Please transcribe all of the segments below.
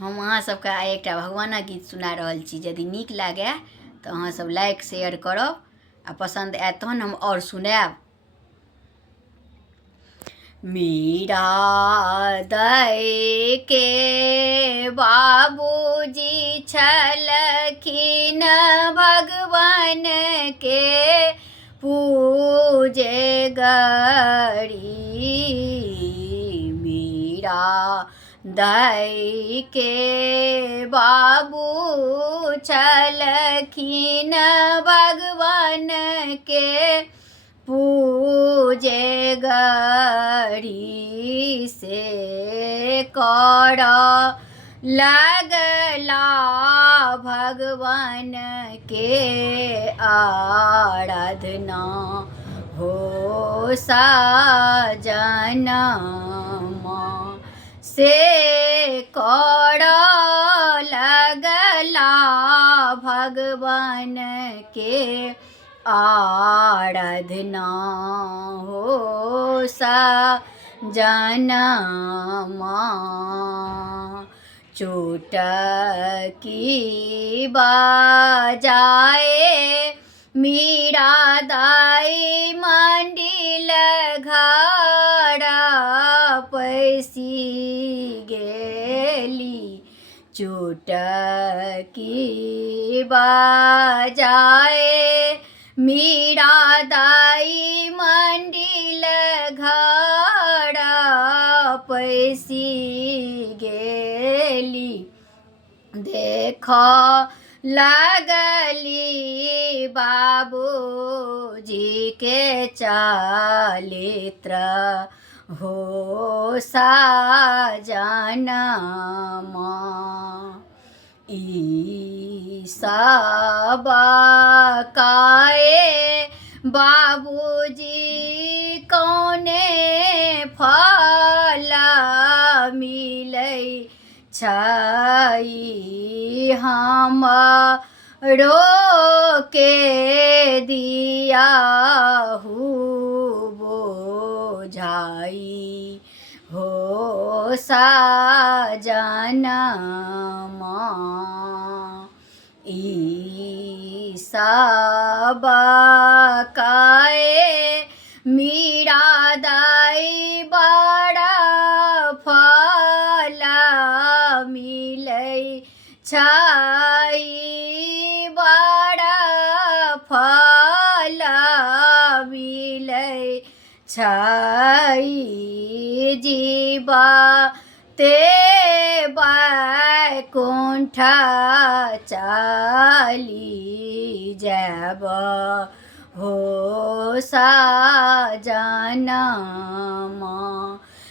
हम अहाँ सबके आइ एकटा भगवानक गीत सुना रहल छी। यदि नीक लागे तऽ अहाँ सब लाइक शेयर करब आ पसंद आयत तहन हम और सुनाएब। मीरा दाई के बाबूजी छलखिन भगवान के पूजे गरी। मीरा दाई के बाबू छलखिन भगवान के पूजे गरी से कर लगला भगवान के आराधना हो सजनमा से कर लगला भगवान के आराधना हो सजनमा। चुटकी बजाए मीरा दाई मंडिल घर पैसी गेली। चुटकी बजाए मीरा दाई मंडिल घर पैसी गेली। देख लगली बाबूजी के चरित्र हो सजनमा। ई सब काए बाबूजी कौने फल मिलै छई हमरो के दियाहु बोझाई हो सजनमा। ई सब काए मीरा दाई बड़ा फल मिलै छई बड़ा फल मिलै छई। जीवा ते बैकुंठ चली जाब हो सजनमा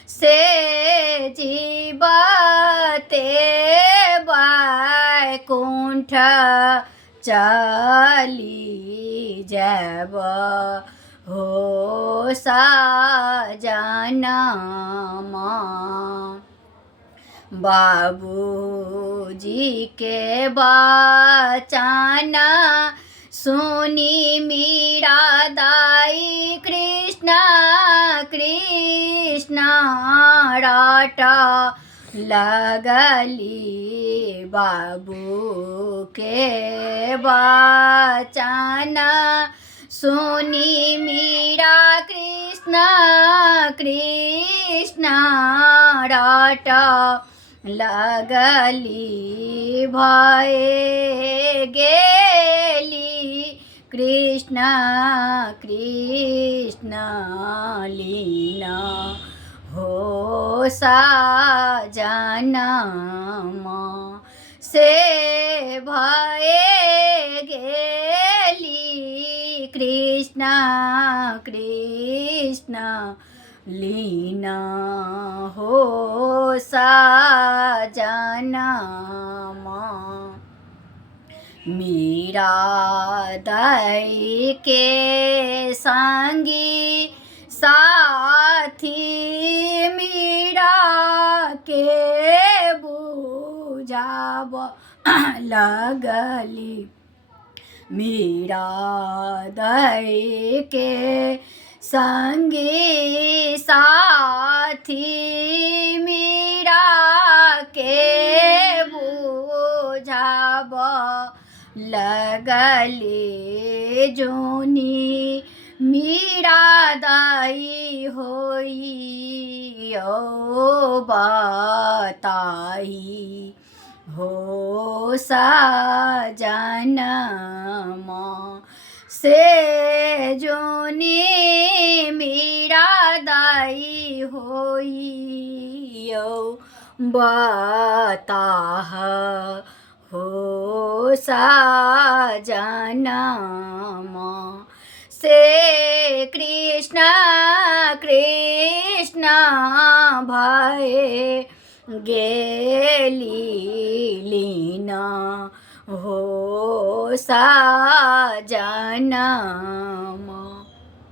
से जीवा ते बैकुंठ चली जाब हो सजनमा। बाबूजी के बचन सुनी मीरा दाई कृष्ण कृष्ण रट लगली। बाबू के बचन सुनी मीरा कृष्ण कृष्ण रट लगली। भये गेली कृष्ण कृष्ण लीना हो सजनमा से भये गेली कृष्ण कृष्ण लीना हो सजनमा। मीरा दाई के संगी साथी मीरा के बुझाब लगली। मीरा दाई के संगी साथी मीरा के लगले जोनी मीरा दाई होई ओ बताई हो साजनमा से जोनी मीरा दाई होई ओ बताह हो साजनमा से कृष्ण कृष्ण भये गेली लीना हो साजनमा।